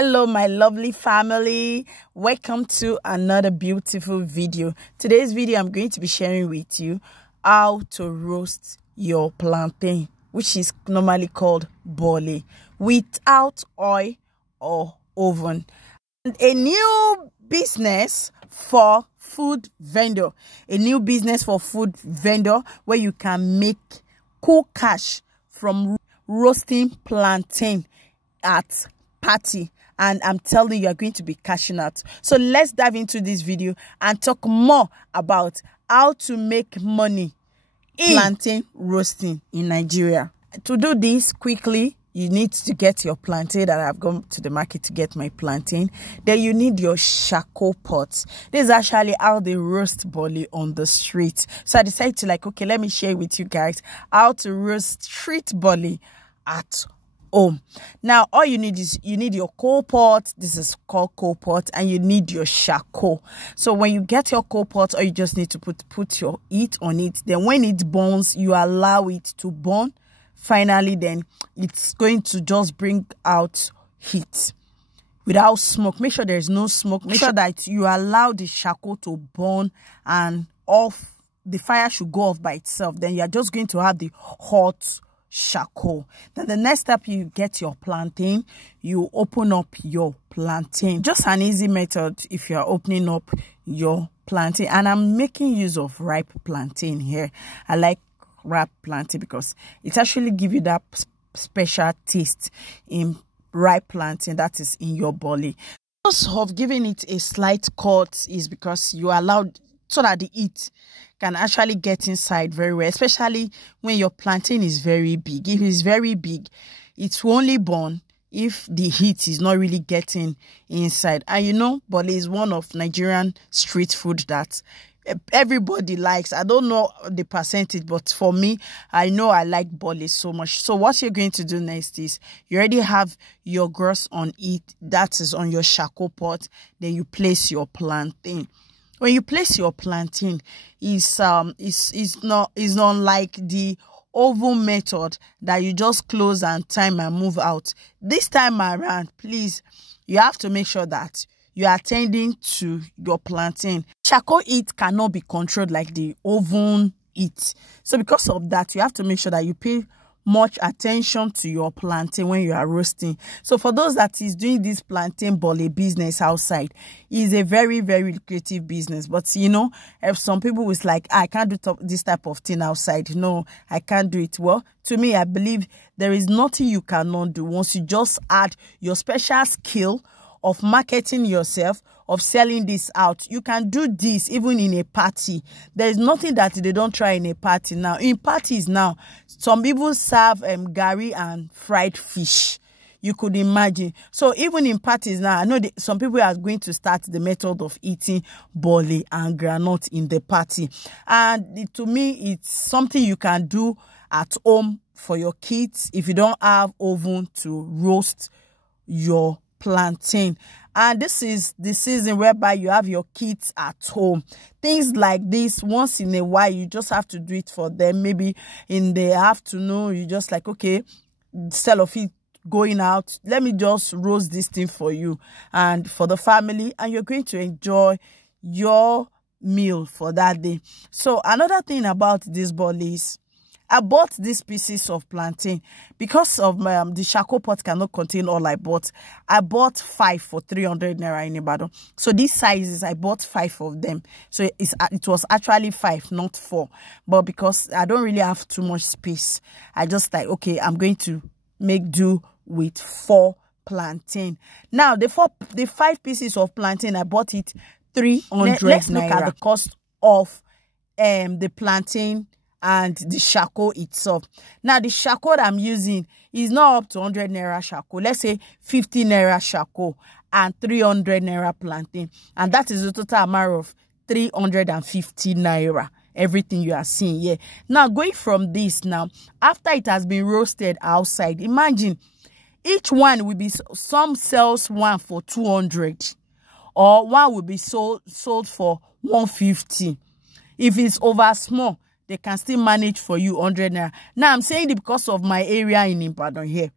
Hello my lovely family, welcome to another beautiful video. Today's video I'm going to be sharing with you how to roast your plantain, which is normally called bole, without oil or oven. And a new business for food vendor, where you can make cool cash from roasting plantain at party. And I'm telling you, you're going to be cashing out. So let's dive into this video and talk more about how to make money in plantain roasting in Nigeria. To do this quickly, you need to get your plantain. That I've gone to the market to get my plantain. Then you need your charcoal pot. This is actually how they roast bole on the street. So I decided to okay, let me share with you guys how to roast street bole at home. Now all you need is your coal pot. This is called coal pot, and you need your charcoal. So when you get your coal pot, all you just need to put your heat on it. Then when it burns, you allow it to burn. Finally, then it's going to just bring out heat without smoke. Make sure there is no smoke. Make sure that you allow the charcoal to burn and off. The fire should go off by itself. Then you are just going to have the hot charcoal. Then the next step, you get your plantain. You open up your plantain. Just an easy method if you are opening up your plantain. And I'm making use of ripe plantain here. I like ripe plantain because it actually gives you that special taste in ripe plantain that is in your bole. The purpose of giving it a slight cut is because you allowed so that the heat can actually get inside very well, especially when your plantain is very big. If it's very big, it will only burn if the heat is not really getting inside. And you know, bole is one of Nigerian street food that everybody likes. I don't know the percentage, but for me, I know I like bole so much. So what you're going to do next is you already have your gross on it, that is on your charcoal pot. Then you place your plantain. When you place your plantain, is not like the oven method that you just close and time and move out. This time around, please, you have to make sure that you are attending to your plantain. Charcoal heat cannot be controlled like the oven heat. So because of that, you have to make sure that you pay much attention to your plantain when you are roasting. So for those that is doing this plantain bole business outside, is a very, very lucrative business. But you know, if some people is like, I can't do this type of thing outside. No, I can't do it. Well, to me, I believe there is nothing you cannot do once you just add your special skill of marketing yourself, of selling this out. You can do this even in a party. There is nothing that they don't try in a party now. In parties now, some people serve gari and fried fish. You could imagine. So even in parties now, I know some people are going to start the method of eating bole and granite in the party. And to me, it's something you can do at home for your kids if you don't have oven to roast your plantain. And this is the season whereby you have your kids at home. Things like this, once in a while, you just have to do it for them. Maybe in the afternoon, you just like, okay, instead of it going out, let me just roast this thing for you and for the family, and you're going to enjoy your meal for that day. So another thing about this bole is I bought these pieces of plantain because of the charcoal pot cannot contain all I bought. I bought 5 for 300 naira in Ibadan. So these sizes, I bought 5 of them. So it was actually 5, not 4. But because I don't really have too much space, I just like, okay, I'm going to make do with 4 plantain. Now the 5 pieces of plantain, I bought it 300 Let's look at the cost of the plantain and the charcoal itself. Now the charcoal that I'm using is not up to 100 naira charcoal. Let's say 50 naira charcoal and 300 naira plantain, and that is a total amount of 350 naira. Everything you are seeing here. Now going from this, now after it has been roasted outside, imagine each one will be, some sells one for 200 or one will be sold for 150. If it's over small, they can still manage for you 100 naira. Now I'm saying it because of my area in Ibadan here.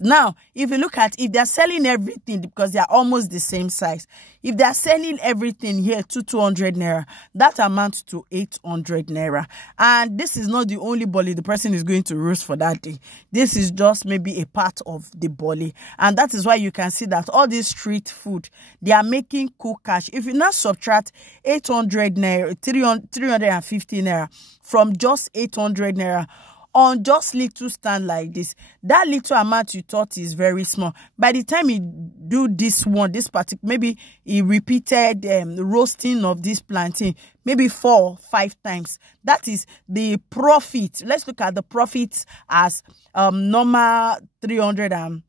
Now, if you look at, if they're selling everything, because they are almost the same size, if they're selling everything here to 200 naira, that amounts to 800 naira. And this is not the only bole the person is going to roast for that day. This is just maybe a part of the bole. And that is why you can see that all this street food, they are making cool cash. If you now subtract 800 naira, 350 naira from just 800 naira, on just little stand like this, that little amount you thought is very small. By the time you do this one, this particular, maybe he repeated the roasting of this plantain maybe 4 or 5 times. That is the profit. Let's look at the profits as normal 300 and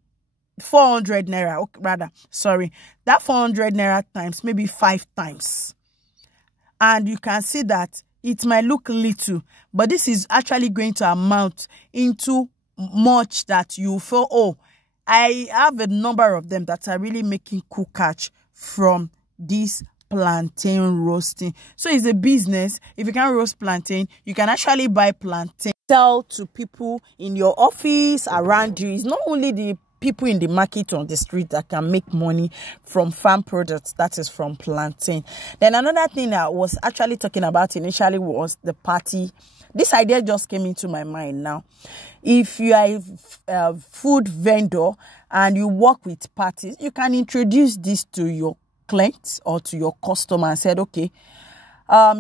400 naira, rather, sorry, that 400 naira times maybe 5 times. And you can see that it might look little, but this is actually going to amount into much that you feel, oh, I have a number of them that are really making cool cash from this plantain roasting. So it's a business. If you can roast plantain, you can actually buy plantain, sell to people in your office, around you. It's not only the people in the market on the street that can make money from farm products, that is from plantain. Then another thing I was actually talking about initially was the party. This idea just came into my mind now. If you are a food vendor and you work with parties, you can introduce this to your clients or to your customer and said, okay,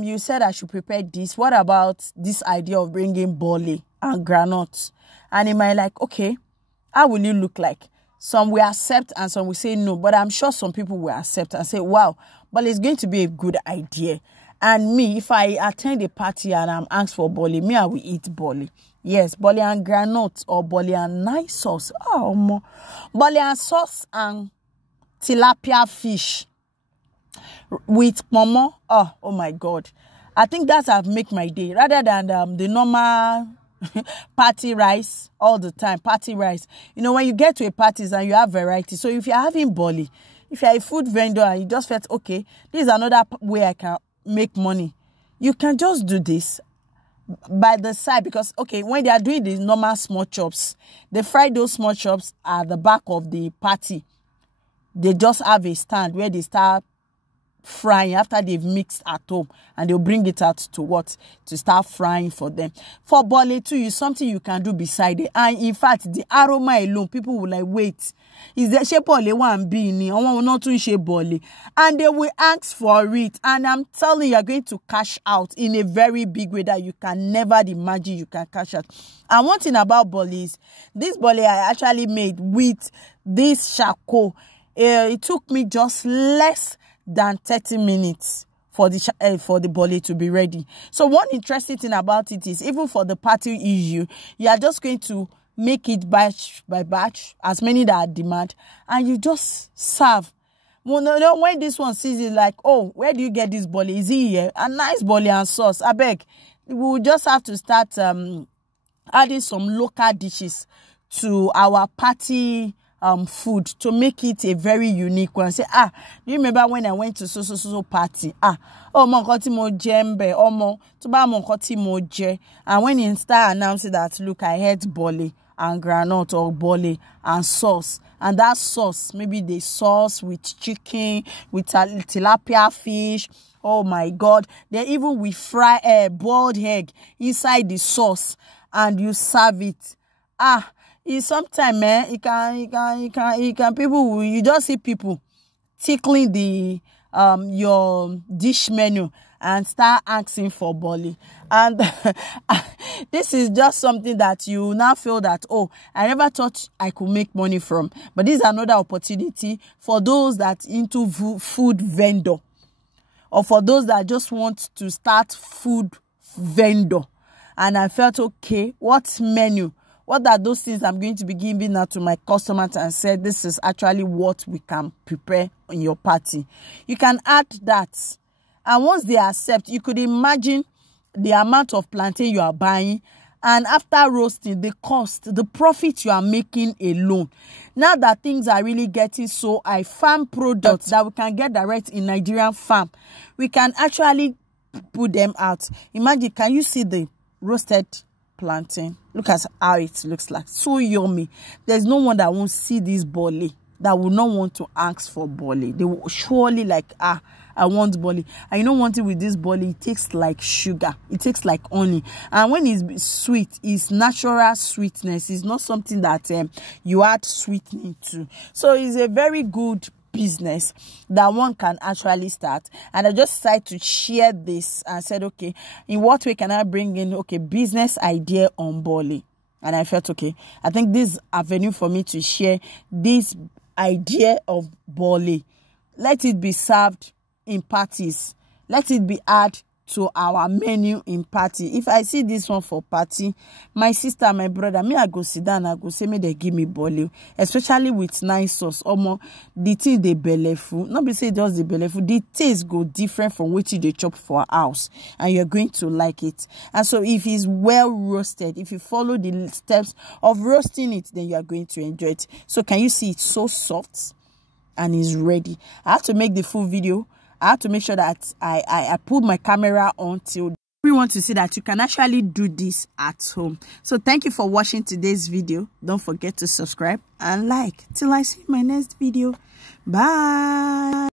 you said I should prepare this. What about this idea of bringing bole and granuts? And it might like, okay, how will you look like? Some will accept and some will say no, but I'm sure some people will accept and say, wow, but it's going to be a good idea. And me, if I attend a party and I'm asked for bole, me, I will eat bole. Yes, bole and granite or bole and nice sauce. Oh, bole and sauce and tilapia fish with momo. Oh my God. I think that's have make my day rather than the normal party rice all the time. Party rice. You know, when you get to a party and you have variety. So if you're having bole, if you're a food vendor and you just felt, okay, this is another way I can make money, you can just do this by the side. Because, okay, when they are doing the normal small chops, they fry those small chops at the back of the party. They just have a stand where they start frying after they've mixed at home, and they'll bring it out to what? To start frying for them. For bole too, is something you can do beside it. And in fact, the aroma alone, people will like, wait, is there she bole one being? I want not to she bole, and they will ask for it. And I'm telling you, you're going to cash out in a very big way that you can never imagine you can cash out. And one thing about bole is this bole I actually made with this charcoal. It took me just less than 30 minutes for the bole to be ready. So one interesting thing about it is, even for the party issue, you are just going to make it batch by batch, as many that are demand, and you just serve. Well, when this one sees it, like, oh, where do you get this bole? Is it here? A nice bole and sauce. I beg, we will just have to start adding some local dishes to our party food to make it a very unique one. Say, do you remember when I went to so party? Mo nkoti mo jembe, mo tuba mo nkoti mo je. And when you start announcing that, look, I had bole and granite or bole and sauce, and that sauce, maybe the sauce with chicken, with tilapia fish. Oh my God! Then even we fry boiled egg inside the sauce, and you serve it. Sometimes, man, you can people, you just see people tickling the your dish menu and start asking for bole. And this is just something that you now feel that, oh, I never thought I could make money from. But this is another opportunity for those that into food vendor, or for those that just want to start food vendor. And I felt, okay, what menu? What are those things I'm going to be giving out to my customers, and said this is actually what we can prepare in your party. You can add that. And once they accept, you could imagine the amount of plantain you are buying, and after roasting, the cost, the profit you are making alone. Now that things are really getting so high, farm products that we can get direct in Nigerian farm, we can actually put them out. Imagine, can you see the roasted plantain. Look at how it looks like. So yummy. There's no one that won't see this bole that will not want to ask for bole. They will surely like, I want bole. And you know one thing with this bole, it tastes like sugar. It tastes like honey. And when it's sweet, it's natural sweetness. It's not something that you add sweetening to. So it's a very good business that one can actually start. And I just decided to share this and said, okay, in what way can I bring in, okay, business idea on bole? And I felt, okay, I think this avenue for me to share this idea of bole. Let it be served in parties. Let it be added to our menu in party. If I see this one for party, my sister, my brother, me, I go sit down, I go say, me, they give me bole, especially with nice sauce. Omo, the thing they belleful. Not be say just the belleful. The taste go different from what they chop for a house, and you're going to like it. And so, if it's well roasted, if you follow the steps of roasting it, then you are going to enjoy it. So, can you see it's so soft and it's ready? I have to make the full video. I have to make sure that I put my camera on till everyone to see that you can actually do this at home. So thank you for watching today's video. Don't forget to subscribe and like. Till I see my next video. Bye.